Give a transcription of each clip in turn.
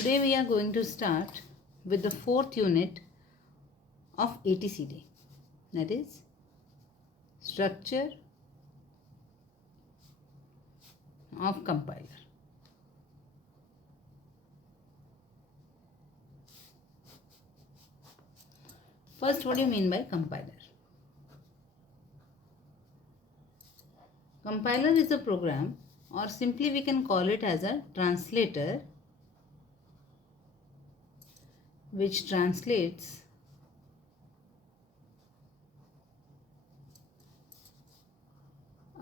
Today we are going to start with the fourth unit of ATCD, that is structure of compiler. First, what do you mean by compiler? Compiler is a program, or simply we can call it as a translator, which translates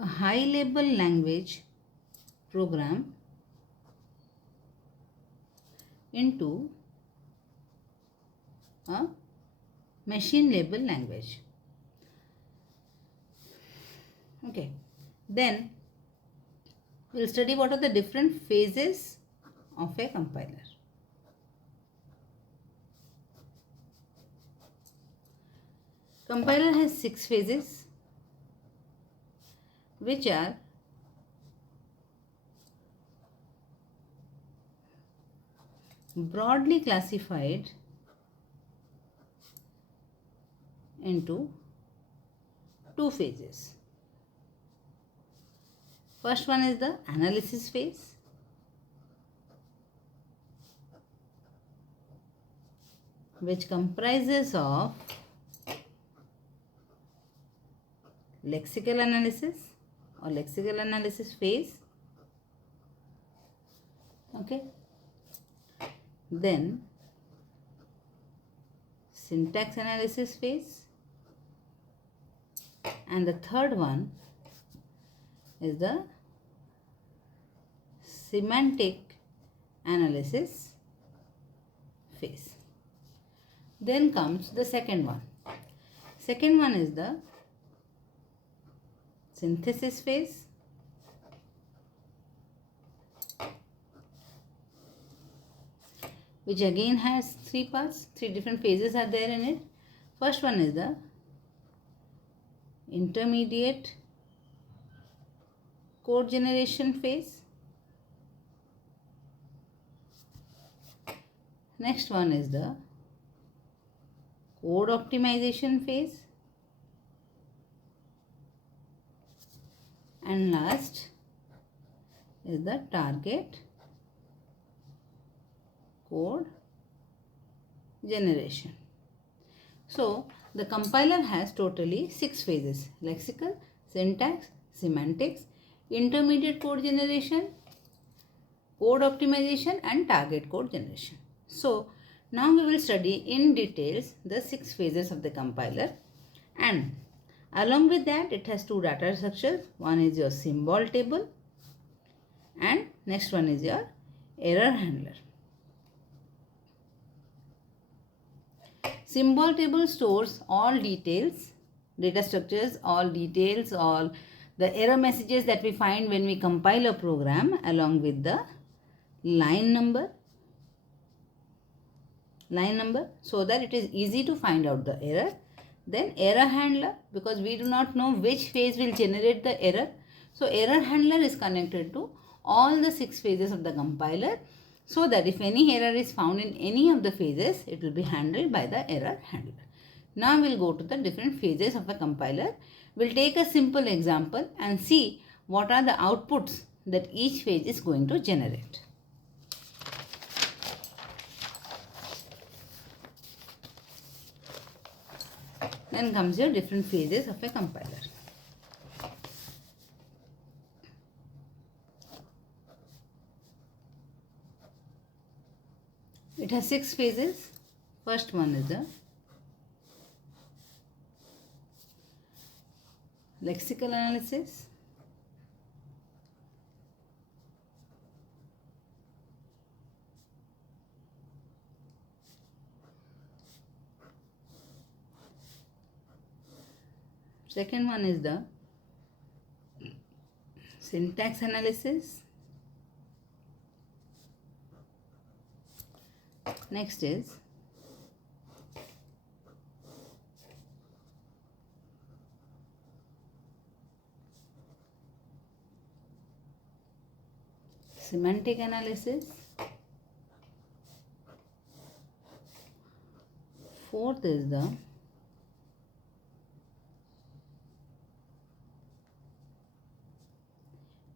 a high level language program into a machine level language. Okay, then we'll study what are the different phases of a compiler. Compiler has 6 phases, which are broadly classified into 2 phases. First one is the analysis phase, which comprises of lexical analysis or lexical analysis phase. Okay. Then syntax analysis phase, and the third one is the semantic analysis phase. Then comes the second one. Second one is the synthesis phase, which again has 3 parts, 3 different phases are there in it. First one is the intermediate code generation phase. Next one is the code optimization phase. And last is the target code generation. So the compiler has totally 6 phases: lexical, syntax, semantics, intermediate code generation, code optimization, and target code generation. So now we will study in details the 6 phases of the compiler, and along with that it has 2 data structures. One is your symbol table and next one is your error handler. Symbol table stores all details, data structures, all details, all the error messages that we find when we compile a program, along with the line number, so that it is easy to find out the error. Then error handler, because we do not know which phase will generate the error. So error handler is connected to all the 6 phases of the compiler, so that if any error is found in any of the phases, it will be handled by the error handler. Now we'll go to the different phases of the compiler. We'll take a simple example and see what are the outputs that each phase is going to generate. Then comes your different phases of a compiler. It has 6 phases. First one is the lexical analysis. Second one is the syntax analysis. Next is semantic analysis. fourth is the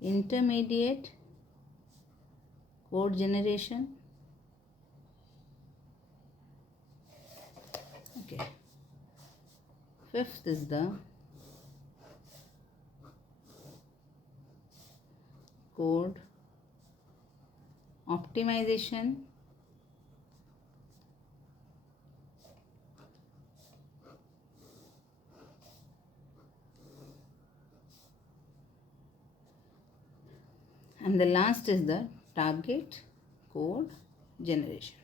intermediate code generation. Okay. Fifth is the code optimization. And the last is the target code generation.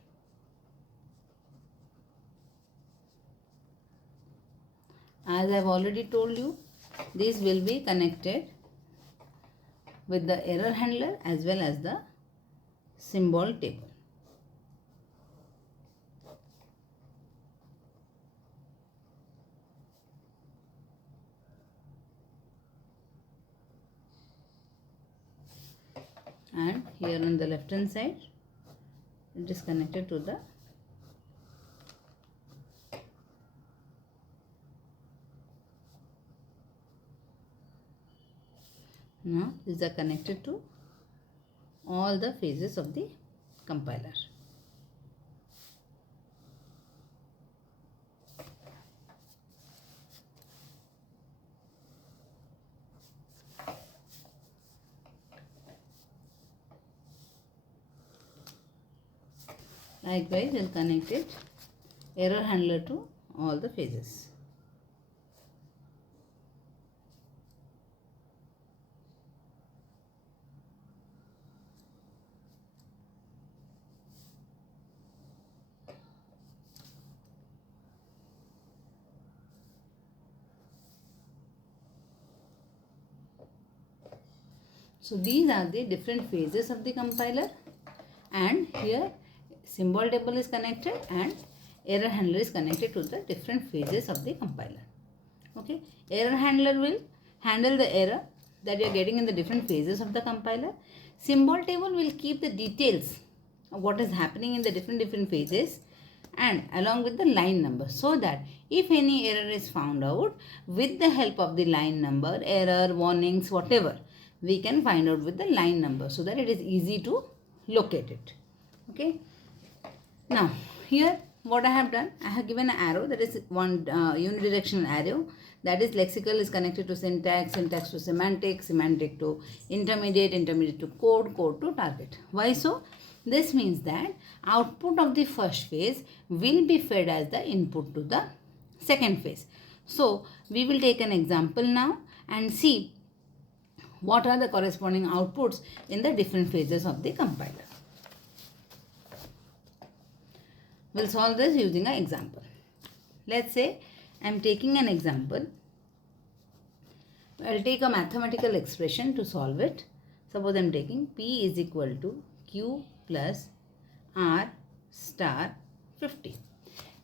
As I have already told you, these will be connected with the error handler as well as the symbol table. And here on the left hand side, it is connected to the now these are connected to all the phases of the compiler. Likewise, we will connect it error handler to all the phases. So these are the different phases of the compiler, and here symbol table is connected and error handler is connected to the different phases of the compiler. Okay, error handler will handle the error that you are getting in the different phases of the compiler. Symbol table will keep the details of what is happening in the different phases and along with the line number, so that if any error is found out, with the help of the line number, error, warnings, whatever, we can find out with the line number so that it is easy to locate it. Okay. Now here what I have done, I have given an arrow, that is one unidirectional arrow, that is lexical is connected to syntax, syntax to semantic, semantic to intermediate, intermediate to code, code to target. Why so? This means that output of the first phase will be fed as the input to the second phase. So we will take an example now and see what are the corresponding outputs in the different phases of the compiler. We'll solve this using an example. Let's say I am taking an example. I'll take a mathematical expression to solve it. Suppose I am taking P is equal to Q plus R star 50.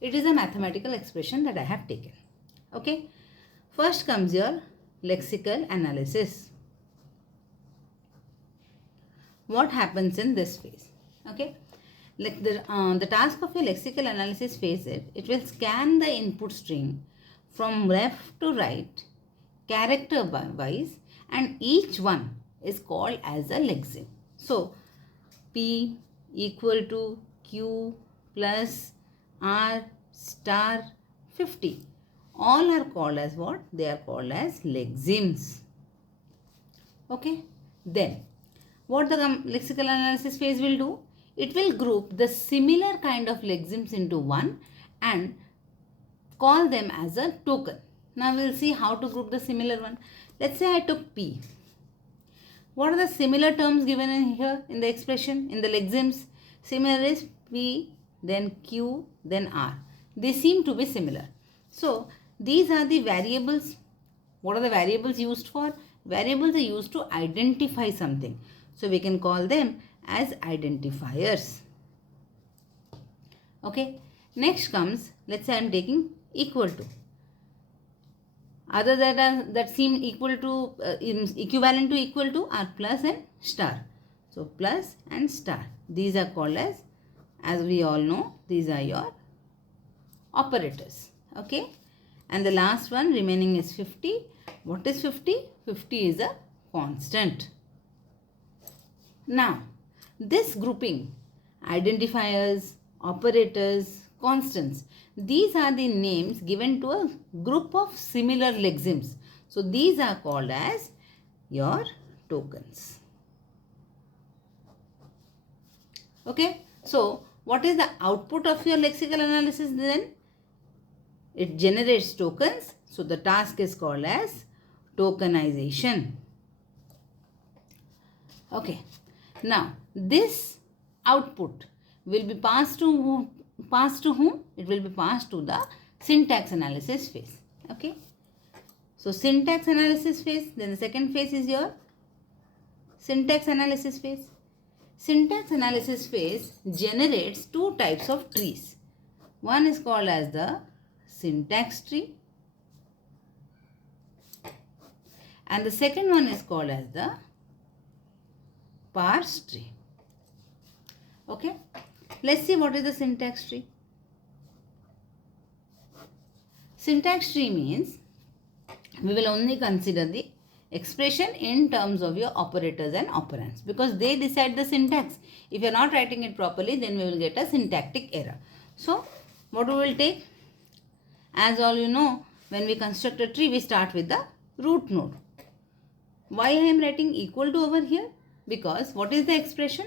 It is a mathematical expression that I have taken. Okay. First comes your lexical analysis. What happens in this phase? Okay. Like the task of a lexical analysis phase, it will scan the input string from left to right, character wise, and each one is called as a lexeme. So P equal to Q plus R star 50. All are called as what? They are called as lexemes. Okay. Then what the lexical analysis phase will do? It will group the similar kind of lexemes into one and call them as a token. Now we will see how to group the similar one. Let's say I took P. What are the similar terms given in here in the expression, in the lexemes? Similar is P, then Q, then R. They seem to be similar. So these are the variables. What are the variables used for? Variables are used to identify something. So we can call them as identifiers. Okay. Next comes, let's say I am taking equal to. Other that seem equal to, equivalent to equal to are plus and star. So plus and star. These are called as we all know, these are your operators. Okay. And the last one remaining is 50. What is 50? 50 is a constant. Now, this grouping, identifiers, operators, constants, these are the names given to a group of similar lexemes. So, these are called as your tokens. Okay. So, what is the output of your lexical analysis then? It generates tokens. So, the task is called as tokenization. Okay. Now, this output will be passed to whom? It will be passed to the syntax analysis phase. Okay. So, syntax analysis phase, then the second phase is your syntax analysis phase. Syntax analysis phase generates two types of trees. One is called as the syntax tree and the second one is called as the parse tree. Okay. Let's see what is the syntax tree. Syntax tree means we will only consider the expression in terms of your operators and operands because they decide the syntax. If you are not writing it properly, then we will get a syntactic error. So, what we will take? As all you know, when we construct a tree, we start with the root node. Why I am writing equal to over here? Because what is the expression?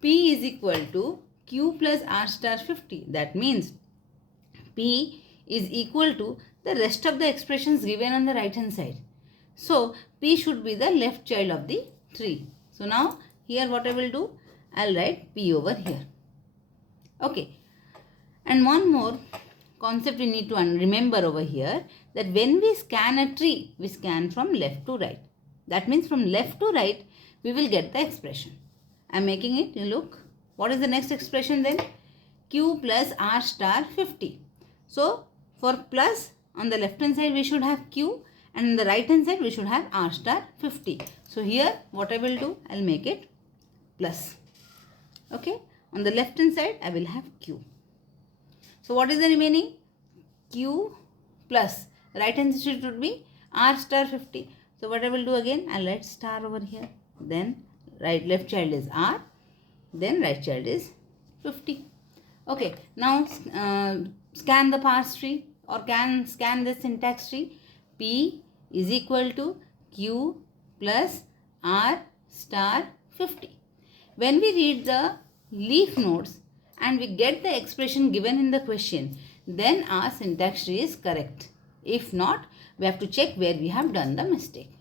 P is equal to Q plus R star 50. That means P is equal to the rest of the expressions given on the right hand side. So, P should be the left child of the tree. So, now here what I will do? I will write P over here. Okay. And one more concept we need to remember over here, that when we scan a tree, we scan from left to right. That means from left to right, we will get the expression. I am making it, you look. What is the next expression then? Q plus R star 50. So, for plus on the left hand side, we should have Q and on the right hand side, we should have R star 50. So, here what I will do? I will make it plus. Okay. On the left hand side, I will have Q. So, what is the remaining? Q plus right hand side would be R star 50. So, what I will do again? I will write star over here. Then left child is R. Then right child is 50. Okay. Now, scan the parse tree or can scan the syntax tree. P is equal to Q plus R star 50. When we read the leaf nodes and we get the expression given in the question, then our syntax tree is correct. If not, we have to check where we have done the mistake.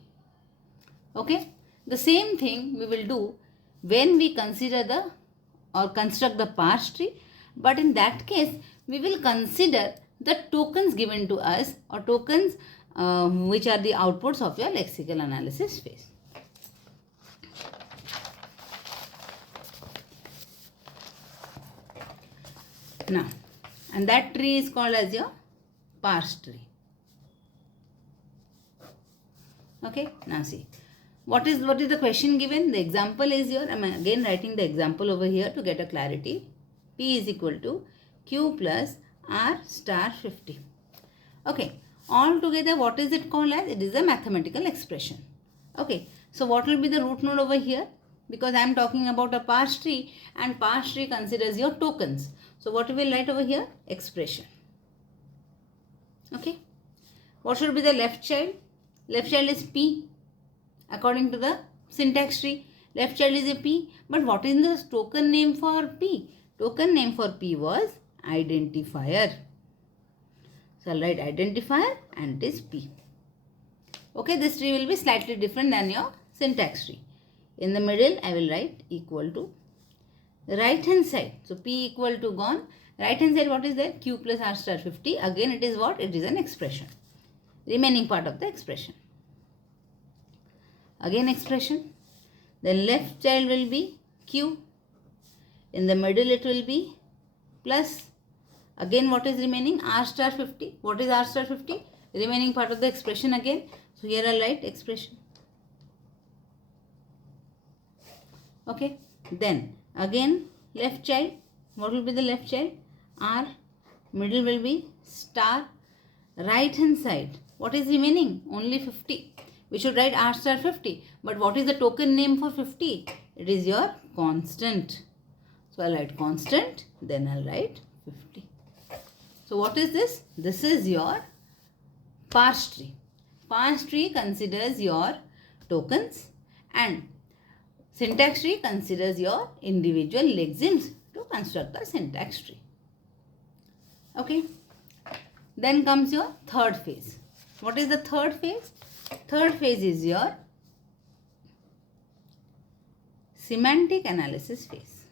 Okay. The same thing we will do when we consider the or construct the parse tree, but in that case we will consider the tokens given to us or tokens which are the outputs of your lexical analysis phase. Now, and that tree is called as your parse tree. Okay. Now see, what is the question given? The example is here. I am again writing the example over here to get a clarity. P is equal to Q plus R star 50. Okay. Altogether, what is it called as? It is a mathematical expression. Okay. So, what will be the root node over here? Because I am talking about a parse tree and parse tree considers your tokens. So, what we will write over here? Expression. Okay. What should be the left child? Left child is P. According to the syntax tree, left child is a P. But what is the token name for P? Token name for P was identifier. So, I'll write identifier and it is P. Okay, this tree will be slightly different than your syntax tree. In the middle, I will write equal to right hand side. So, P equal to gone. Right hand side, what is there? Q plus R star 50. Again, it is what? It is an expression. Remaining part of the expression. Again, expression. The left child will be Q. In the middle, it will be plus. Again, what is remaining? R star 50. What is R star 50? Remaining part of the expression again. So, here I will write expression. Okay. Then again left child. What will be the left child? R middle will be star, right hand side. What is remaining? Only 50. We should write r star 50. But what is the token name for 50? It is your constant. So I'll write constant, then I'll write 50. So what is this? This is your parse tree. Parse tree considers your tokens and syntax tree considers your individual lexemes to construct the syntax tree. Okay. Then comes your third phase. What is the third phase? Third phase is your semantic analysis phase.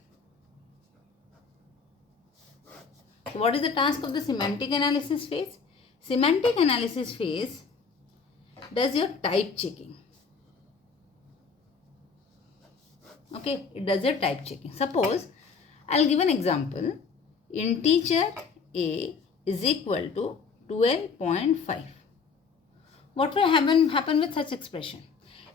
So what is the task of the semantic analysis phase? Semantic analysis phase does your type checking. Okay, it does your type checking. Suppose I'll give an example. Integer a is equal to 12.5. What will happen with such expression?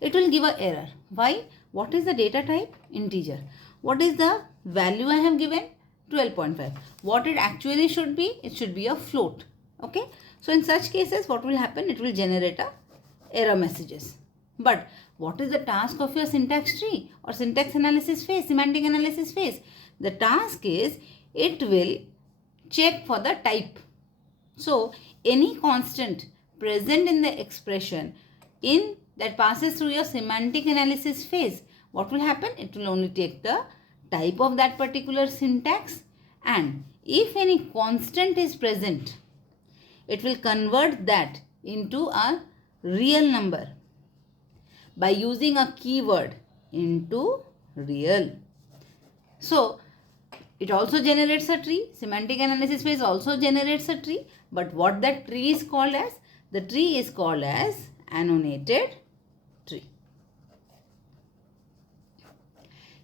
It will give an error. Why? What is the data type? Integer. What is the value I have given? 12.5. What it actually should be? It should be a float. Okay. So in such cases, what will happen? It will generate a error messages. But what is the task of your syntax tree or syntax analysis phase, semantic analysis phase? The task is it will check for the type. So any constant present in the expression in that passes through your semantic analysis phase, what will happen? It will only take the type of that particular syntax, and if any constant is present, it will convert that into a real number by using a keyword into real. So it also generates a tree. Semantic analysis phase also generates a tree. But what that tree is called as? The tree is called as annotated tree.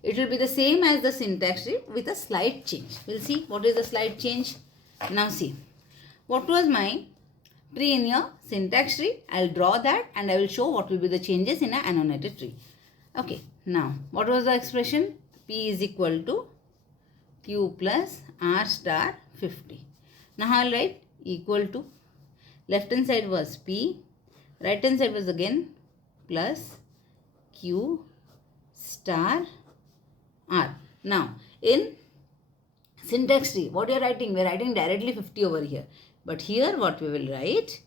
It will be the same as the syntax tree with a slight change. We'll see what is the slight change. Now see. What was my tree in your syntax tree? I'll draw that and I will show what will be the changes in an annotated tree. Okay. Now, what was the expression? P is equal to Q plus R star 50. Now I'll write equal to. Left hand side was P. Right hand side was again plus Q star R. Now in syntax tree, what you are writing? We are writing directly 50 over here. But here what we will write?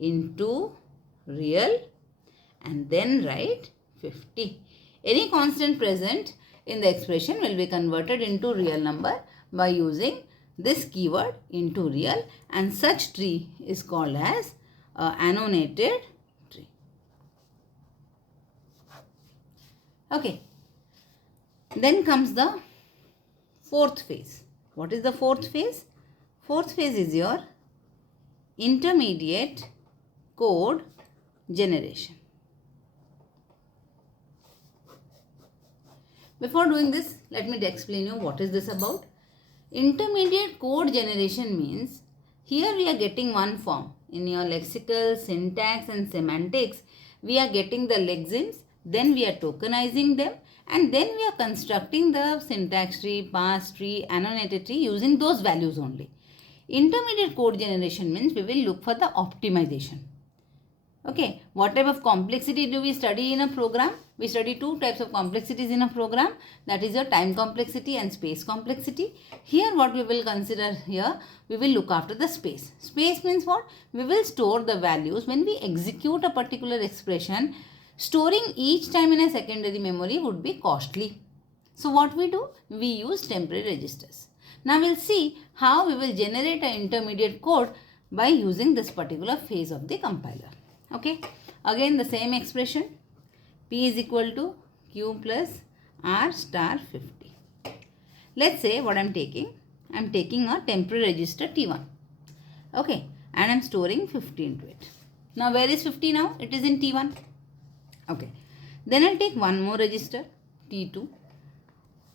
Into real and then write 50. Any constant present in the expression will be converted into real number by using this keyword into real, and such tree is called as annotated tree. Okay. Then comes the fourth phase. What is the fourth phase? Fourth phase is your intermediate code generation. Before doing this, let me explain you what is this about. Intermediate code generation means here we are getting one form. In your lexical, syntax and semantics, we are getting the lexemes, then we are tokenizing them, and then we are constructing the syntax tree, parse tree, annotated tree using those values only. Intermediate code generation means we will look for the optimization. Okay, what type of complexity do we study in a program? We study two types of complexities in a program, that is your time complexity and space complexity. Here what we will consider here, we will look after the space. Space means what? We will store the values when we execute a particular expression. Storing each time in a secondary memory would be costly. So what we do? We use temporary registers. Now we'll see how we will generate an intermediate code by using this particular phase of the compiler. Okay, again the same expression, P is equal to Q plus R star 50. Let's say what I'm taking a temporary register T1. Okay, and I'm storing 50 into it. Now where is 50 now? It is in T1. Okay, then I'll take one more register T2.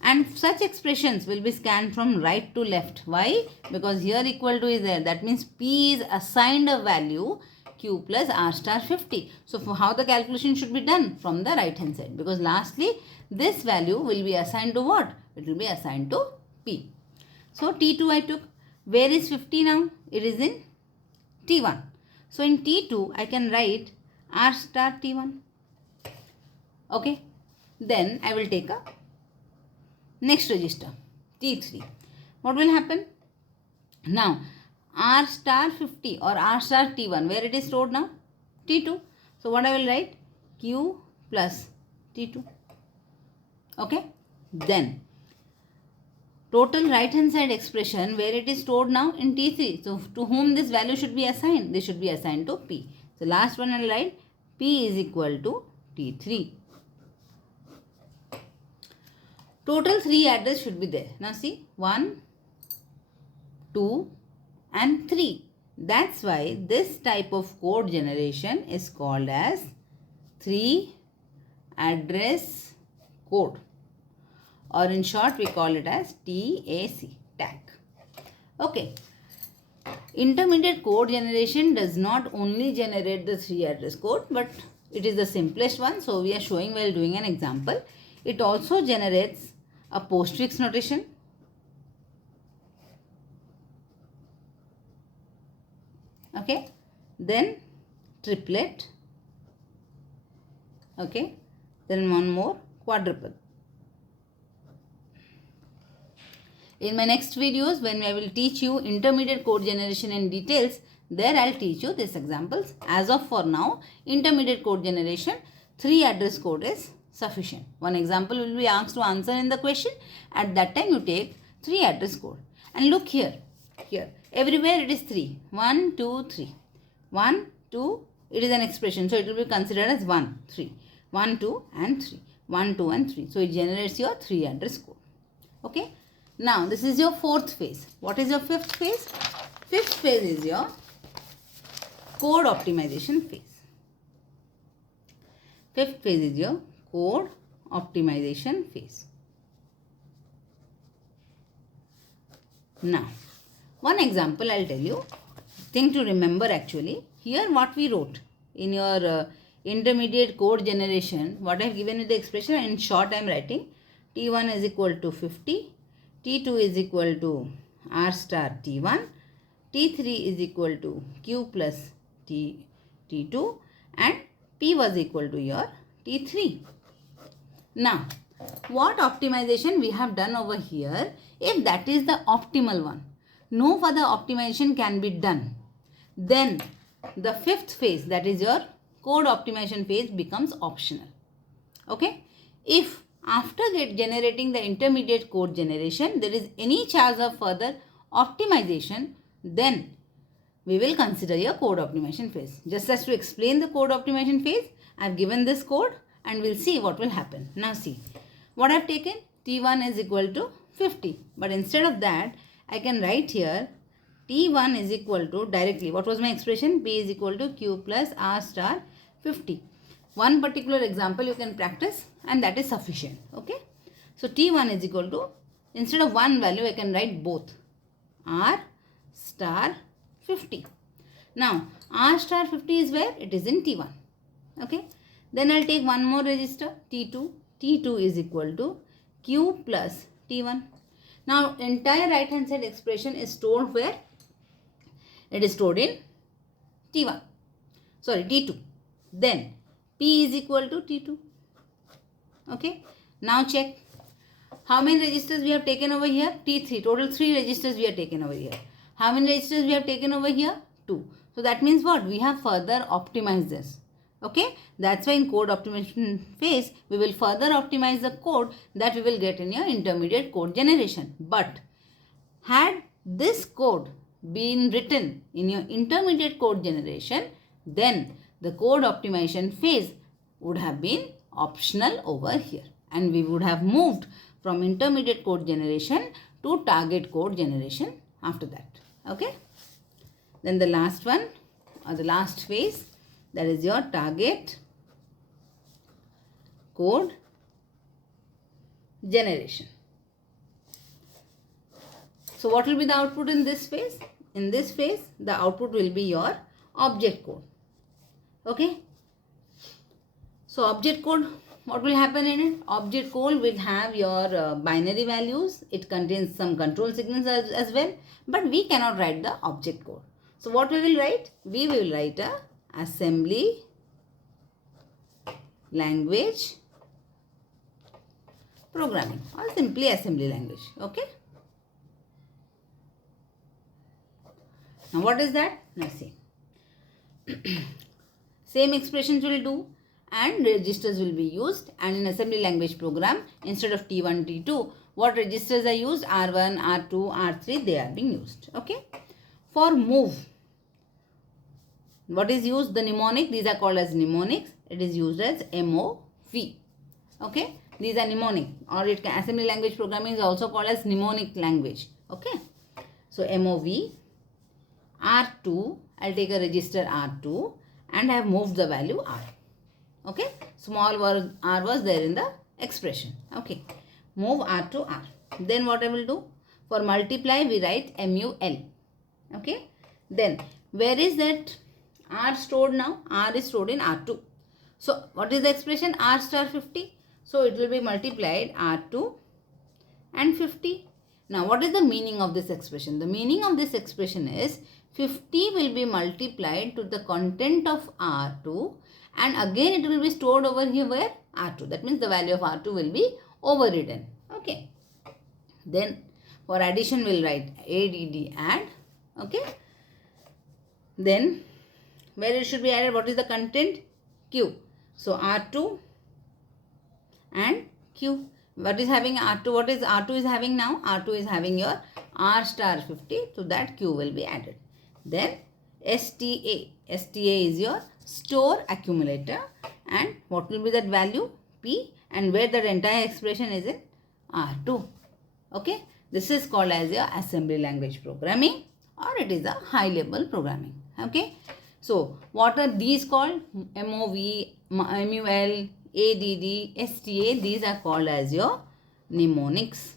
And such expressions will be scanned from right to left. Why? Because here equal to is there. That means P is assigned a value Q plus R star 50. So for how the calculation should be done? From the right hand side. Because lastly, this value will be assigned to what? It will be assigned to P. So T2 I took. Where is 50 now? It is in T1. So in T2, I can write R star T1. Okay. Then I will take a next register, T3. What will happen? Now, R star 50 or R star T1, where it is stored now? T2. So what I will write? Q plus T2. Okay. Then, total right hand side expression, where it is stored now? In T3. So to whom this value should be assigned? This should be assigned to P. So last one I will write P is equal to T3. Total 3 address should be there. Now see, 1, 2 and 3. That's why this type of code generation is called as 3 address code, or in short we call it as TAC. Okay. Intermediate code generation does not only generate the 3 address code, but it is the simplest one. So we are showing while doing an example. It also generates a postfix notation, okay, then triplet, okay, then one more quadruple. In my next videos, when I will teach you intermediate code generation in details, there I'll teach you these examples. As of for now, intermediate code generation, 3 address code is sufficient. One example will be asked to answer in the question. At that time, you take 3 address code. And look here, everywhere it is 3. 1, 2, 3. 1, 2, it is an expression. So it will be considered as 1, 3. 1, 2 and 3. 1, 2 and 3. So it generates your 3 address code. Okay. Now this is your 4th phase. What is your 5th phase? 5th phase is your code optimization phase. 5th phase is your code optimization phase. Now, one example I'll tell you. Thing to remember actually. Here what we wrote in your intermediate code generation, what I have given you the expression, in short I am writing T1 is equal to 50, T2 is equal to R star T1, T3 is equal to Q plus T2 and P was equal to your T3. Now, what optimization we have done over here, if that is the optimal one, no further optimization can be done, then the 5th phase, that is your code optimization phase, becomes optional. Okay. If after generating the intermediate code generation, there is any chance of further optimization, then we will consider your code optimization phase. Just as to explain the code optimization phase, I have given this code and we'll see what will happen. Now see, what I have taken, T1 is equal to 50. But instead of that, I can write here T1 is equal to, directly, what was my expression? P is equal to Q plus R star 50. One particular example you can practice and that is sufficient. Okay. So T1 is equal to, instead of one value, I can write both. R star 50. Now, R star 50 is where? It is in T1. Okay. Then I'll take one more register, T2. T2 is equal to Q plus T1. Now, entire right hand side expression is stored where? It is stored in T1. Sorry, T2. Then, P is equal to T2. Okay. Now, check. How many registers we have taken over here? T3. Total 3 registers we have taken over here. How many registers we have taken over here? 2. So, that means what? We have further optimized this. Okay. That's why in code optimization phase, we will further optimize the code that we will get in your intermediate code generation. But had this code been written in your intermediate code generation, then the code optimization phase would have been optional over here. And we would have moved from intermediate code generation to target code generation after that. Okay. Then the last one, or the last phase, that is your target code generation. So what will be the output in this phase? In this phase, the output will be your object code. Okay. So object code, what will happen in it? Object code will have your binary values. It contains some control signals as well, but we cannot write the object code. So what we will write? We will write a assembly language programming, or simply assembly language. Okay. Now what is that? Let's see. Same expressions will do and registers will be used, and in assembly language program, instead of T1, T2, what registers are used? R1, R2, R3, they are being used. Okay. For move, what is used? The mnemonic. These are called as mnemonics. It is used as MOV. Okay. These are mnemonic, or it can, assembly language programming is also called as mnemonic language. Okay. So MOV, R2, I'll take a register R2 and I have moved the value R. Okay. Small r was there in the expression. Okay. Move R to R. Then what I will do? For multiply, we write MUL. Okay. Then where is that R stored now? R is stored in R2. So what is the expression? R star 50. So it will be multiplied R2 and 50. Now what is the meaning of this expression? The meaning of this expression is 50 will be multiplied to the content of R2, and again it will be stored over here where? R2. That means the value of R2 will be overridden. Okay. Then for addition we'll write ADD add. Okay. Then where it should be added? What is the content? Q. So R2 and Q. What is having R2? What is R2 is having now? R2 is having your R star 50. So that Q will be added. Then STA. STA is your store accumulator. And what will be that value? P. And where that entire expression is in R2. Okay. This is called as your assembly language programming, or it is a high level programming. Okay. So what are these called? MOV, MUL, ADD, STA. These are called as your mnemonics.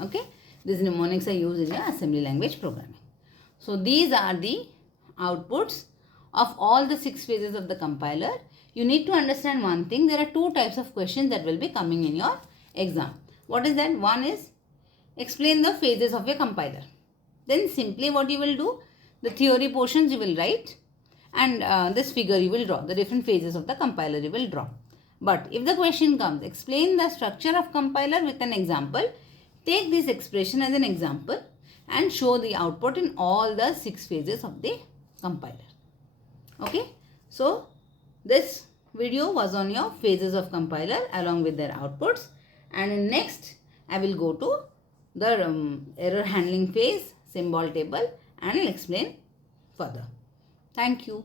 Okay. These mnemonics are used in your assembly language programming. So these are the outputs of all the 6 phases of the compiler. You need to understand one thing. There are 2 types of questions that will be coming in your exam. What is that? One is explain the phases of your compiler. Then simply what you will do, the theory portions you will write, and this figure you will draw. The different phases of the compiler you will draw. But if the question comes, explain the structure of compiler with an example, take this expression as an example and show the output in all the 6 phases of the compiler. Okay. So this video was on your phases of compiler along with their outputs, and in next I will go to the error handling phase, symbol table, and I'll explain further. Thank you.